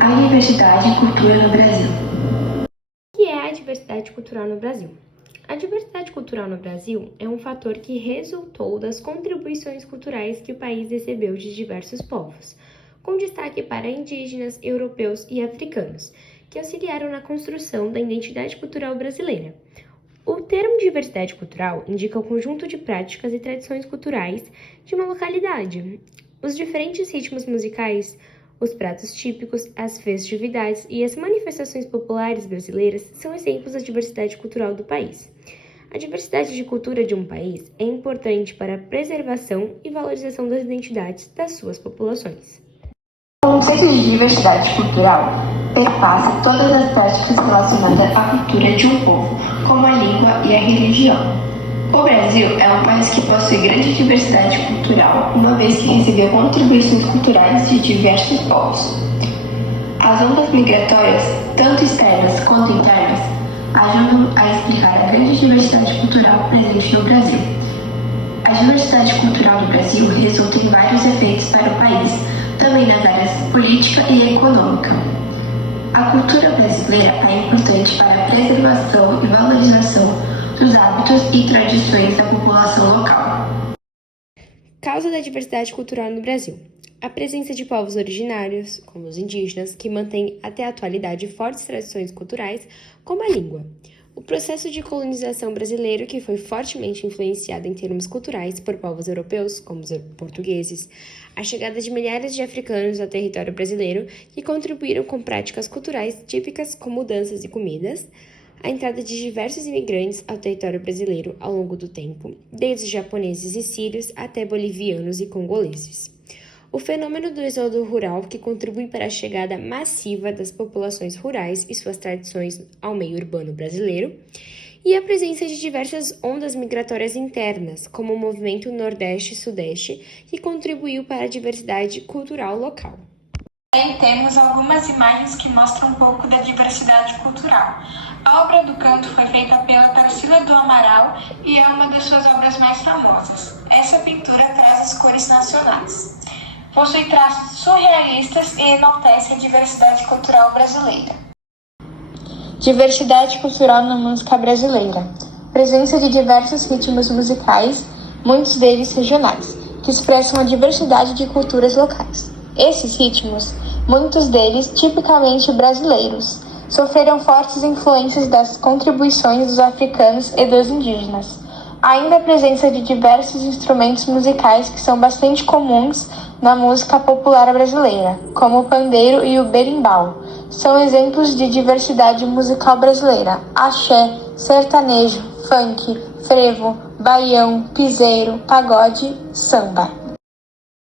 A diversidade e cultura no Brasil. O que é a diversidade cultural no Brasil? A diversidade cultural no Brasil é um fator que resultou das contribuições culturais que o país recebeu de diversos povos, com destaque para indígenas, europeus e africanos, que auxiliaram na construção da identidade cultural brasileira. O termo diversidade cultural indica o conjunto de práticas e tradições culturais de uma localidade. Os diferentes ritmos musicais, os pratos típicos, as festividades e as manifestações populares brasileiras são exemplos da diversidade cultural do país. A diversidade de cultura de um país é importante para a preservação e valorização das identidades das suas populações. O conceito de diversidade cultural perpassa todas as práticas relacionadas à cultura de um povo, como a língua e a religião. O Brasil é um país que possui grande diversidade cultural, uma vez que recebeu contribuições culturais de diversos povos. As ondas migratórias, tanto externas quanto internas, ajudam a explicar a grande diversidade cultural presente no Brasil. A diversidade cultural do Brasil resulta em vários efeitos para o país, também nas áreas política e econômica. A cultura brasileira é importante para a preservação e valorização dos hábitos e tradições da população local. Causa da diversidade cultural no Brasil: a presença de povos originários, como os indígenas, que mantêm até a atualidade fortes tradições culturais, como a língua. O processo de colonização brasileiro, que foi fortemente influenciado em termos culturais por povos europeus, como os portugueses, a chegada de milhares de africanos ao território brasileiro, que contribuíram com práticas culturais típicas como danças e comidas, a entrada de diversos imigrantes ao território brasileiro ao longo do tempo, desde japoneses e sírios até bolivianos e congoleses. O fenômeno do êxodo rural, que contribui para a chegada massiva das populações rurais e suas tradições ao meio urbano brasileiro, e a presença de diversas ondas migratórias internas, como o movimento Nordeste-Sudeste, que contribuiu para a diversidade cultural local. Aí temos algumas imagens que mostram um pouco da diversidade cultural. A obra do canto foi feita pela Tarsila do Amaral e é uma das suas obras mais famosas. Essa pintura traz as cores nacionais. Possui traços surrealistas e enaltece a diversidade cultural brasileira. Diversidade cultural na música brasileira. Presença de diversos ritmos musicais, muitos deles regionais, que expressam a diversidade de culturas locais. Esses ritmos, muitos deles tipicamente brasileiros, sofreram fortes influências das contribuições dos africanos e dos indígenas. Ainda a presença de diversos instrumentos musicais que são bastante comuns na música popular brasileira, como o pandeiro e o berimbau, são exemplos de diversidade musical brasileira: axé, sertanejo, funk, frevo, baião, piseiro, pagode, samba.